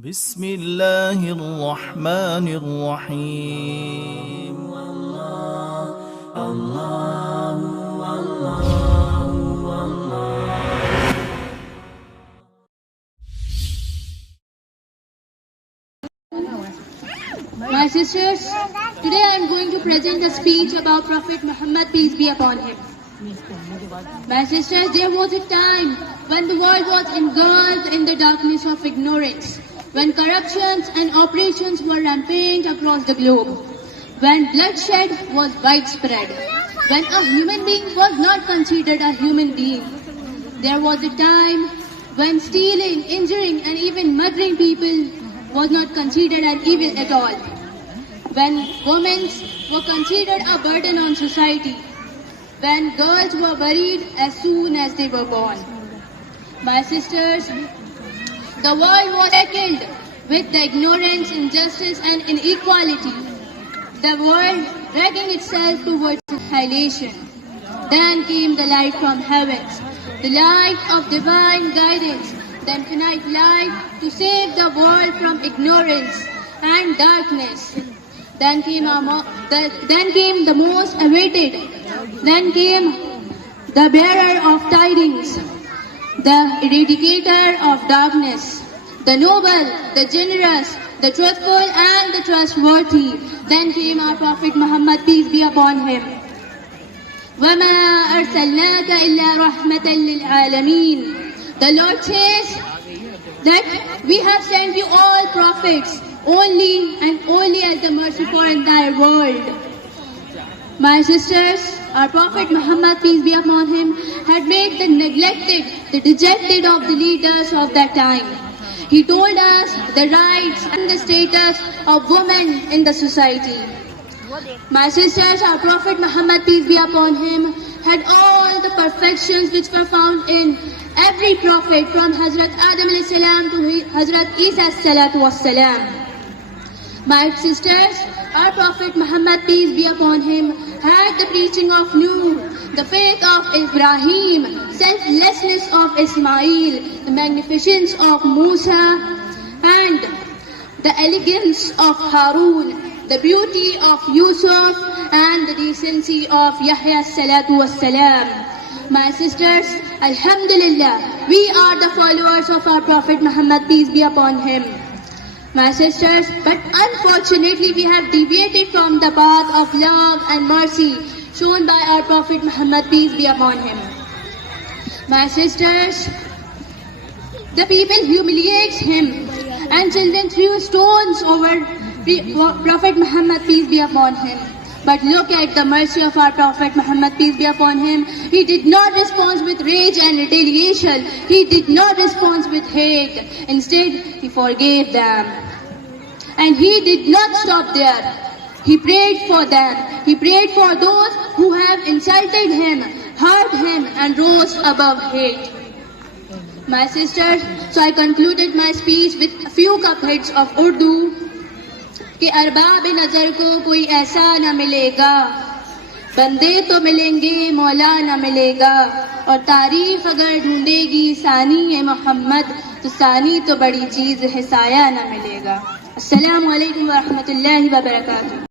Bismillahirrahmanirrahim. My sisters, today I am going to present a speech about Prophet Muhammad, peace be upon him. My sisters, there was a time when the world was engulfed in the darkness of ignorance, when corruptions and oppressions were rampant across the globe, when bloodshed was widespread, when a human being was not considered a human being. There was a time when stealing, injuring and even murdering people was not considered an evil at all, when women were considered a burden on society, when girls were buried as soon as they were born. My sisters, the world was shackled with the ignorance, injustice and inequality, the world dragging itself towards annihilation. Then came the light from heavens, the light of divine guidance, the infinite light to save the world from ignorance and darkness. Then came the most awaited. Then came the bearer of tidings, the eradicator of darkness, the noble, the generous, the truthful and the trustworthy. Then came our Prophet Muhammad, peace be upon him. وَمَا أَرْسَلْنَاكَ إِلَّا رَحْمَةً لِلْعَالَمِينَ. The Lord says that we have sent you all prophets only and only as the mercy for entire world. My sisters, our Prophet Muhammad, peace be upon him, had made the neglected, the dejected of the leaders of that time. He told us the rights and the status of women in the society. My sisters, our Prophet Muhammad, peace be upon him, had all the perfections which were found in every prophet from Hazrat Adam alayhi salam to Hazrat Isa s.a.w. My sisters, our Prophet Muhammad, peace be upon him, had the preaching of Nuh, the faith of Ibrahim, selflessness of Ismail, the magnificence of Musa, and the elegance of Harun, the beauty of Yusuf, and the decency of Yahya salatu wassalam. My sisters, Alhamdulillah, we are the followers of our Prophet Muhammad, peace be upon him. My sisters, but unfortunately we have deviated from the path of love and mercy shown by our Prophet Muhammad, peace be upon him. My sisters, the people humiliate him and children threw stones over Prophet Muhammad, peace be upon him. But look at the mercy of our Prophet Muhammad, peace be upon him. He did not respond with rage and retaliation. He did not respond with hate. Instead, he forgave them. And he did not stop there. He prayed for them. He prayed for those who have insulted him, hurt him, and rose above hate. My sisters, so I concluded my speech with a few couplets of Urdu. कि अरबाब नजर को कोई ऐसा न मिलेगा, बंदे तो मिलेंगे मौला न मिलेगा, और तारीफ अगर ढूंढेगी सानी है मोहम्मद, तो सानी तो बड़ी चीज है साया न मिलेगा। अस्सलामु अलैकुम व रहमतुल्लाहि व बरकातुहू।